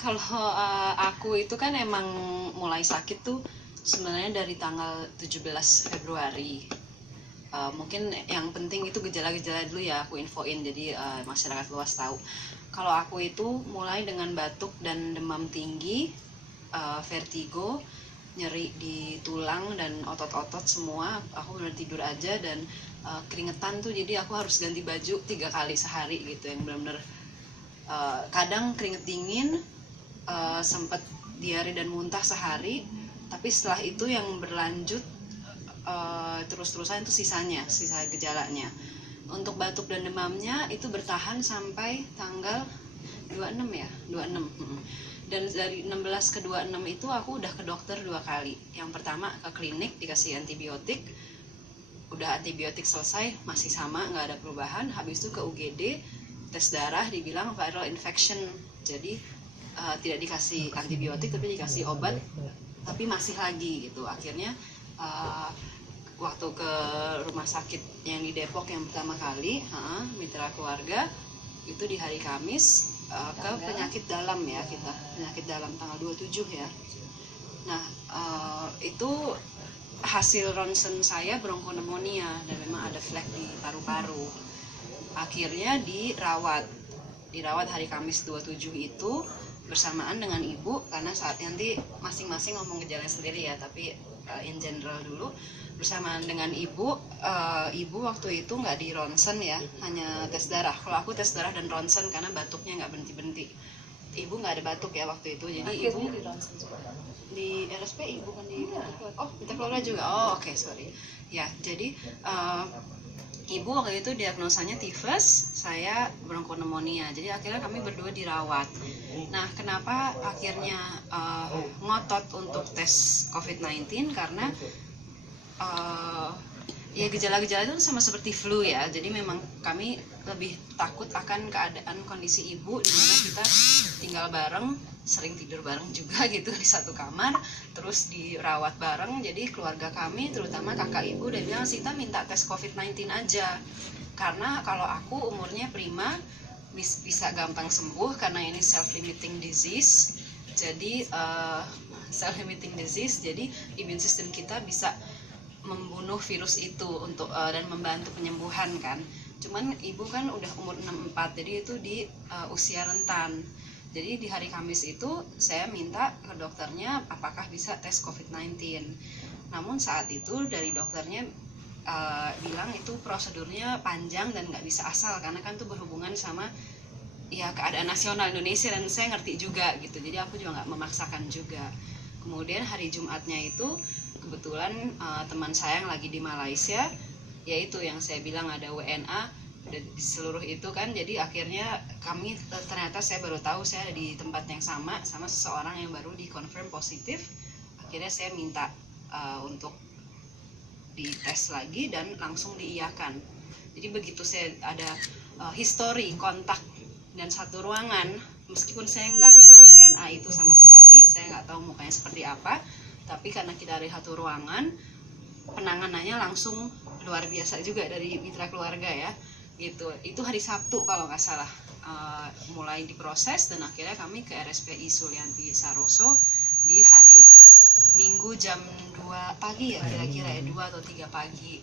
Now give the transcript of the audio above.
Kalau aku itu kan emang mulai sakit tuh sebenarnya dari tanggal 17 Februari. Mungkin yang penting itu gejala-gejala dulu ya aku infoin, jadi masyarakat luas tahu. Kalau aku itu mulai dengan batuk dan demam tinggi, vertigo, nyeri di tulang dan otot-otot semua. Aku benar tidur aja dan keringetan tuh, jadi aku harus ganti baju 3 kali sehari gitu, yang benar-benar kadang keringet dingin, sempat diare dan muntah sehari, tapi setelah itu yang berlanjut terus-terusan itu sisa gejalanya. Untuk batuk dan demamnya itu bertahan sampai tanggal 26 ya, 26. Dan dari 16 ke 26 itu aku udah ke dokter 2 kali. Yang pertama ke klinik dikasih antibiotik, udah antibiotik selesai masih sama, nggak ada perubahan. Habis itu ke UGD, tes darah dibilang viral infection, jadi tidak dikasih antibiotik tapi dikasih obat, tapi masih lagi gitu. Akhirnya waktu ke rumah sakit yang di Depok yang pertama kali, mitra keluarga, itu di hari Kamis ke penyakit dalam ya, kita penyakit dalam tanggal 27 ya. Nah itu hasil ronsen saya bronkonemonia dan memang ada flek di paru-paru. Akhirnya dirawat hari Kamis 27 itu bersamaan dengan ibu, karena saat nanti masing-masing ngomong gejalanya sendiri ya, tapi in general dulu. Bersamaan dengan ibu, ibu waktu itu nggak di ronsen ya, hanya tes darah. Kalau aku tes darah dan ronsen karena batuknya nggak berhenti-berhenti. Ibu nggak ada batuk ya waktu itu, jadi ibu di ronsen juga di RSPI, bukan di mitra keluarga juga. Oke, sorry ya. Jadi ibu waktu itu diagnosanya tifus, saya bronkonemonia. Jadi akhirnya kami berdua dirawat. Nah, kenapa akhirnya ngotot untuk tes COVID-19? Karena ya gejala-gejala itu sama seperti flu ya. Jadi memang kami lebih takut akan keadaan kondisi ibu, di mana kita tinggal bareng, sering tidur bareng juga gitu di satu kamar, terus dirawat bareng. Jadi keluarga kami, terutama kakak ibu, udah bilang, Sita minta tes COVID-19 aja, karena kalau aku umurnya prima, bisa gampang sembuh karena ini self-limiting disease. Jadi self-limiting disease, jadi immune system kita bisa membunuh virus itu untuk dan membantu penyembuhan kan. Cuman ibu kan udah umur 64, jadi itu di usia rentan. Jadi di hari Kamis itu saya minta ke dokternya apakah bisa tes COVID-19. Namun saat itu dari dokternya bilang itu prosedurnya panjang dan nggak bisa asal, karena kan itu berhubungan sama ya keadaan nasional Indonesia, dan saya ngerti juga gitu. Jadi aku juga nggak memaksakan juga. Kemudian hari Jumatnya itu kebetulan teman saya yang lagi di Malaysia, yaitu yang saya bilang ada WNA di seluruh itu kan. Jadi akhirnya kami ternyata saya baru tahu saya ada di tempat yang sama seseorang yang baru dikonfirm positif. Akhirnya saya minta untuk dites lagi dan langsung diiyakan. Jadi begitu saya ada history kontak dan satu ruangan, meskipun saya nggak kenal WNA itu sama sekali, saya nggak tahu mukanya seperti apa, tapi karena kita dari satu ruangan, penanganannya langsung luar biasa juga dari mitra keluarga ya. Itu hari Sabtu kalau nggak salah mulai diproses, dan akhirnya kami ke RSPI Sulianti Saroso di hari Minggu jam 2 pagi ya, kira-kira ya 2 atau 3 pagi.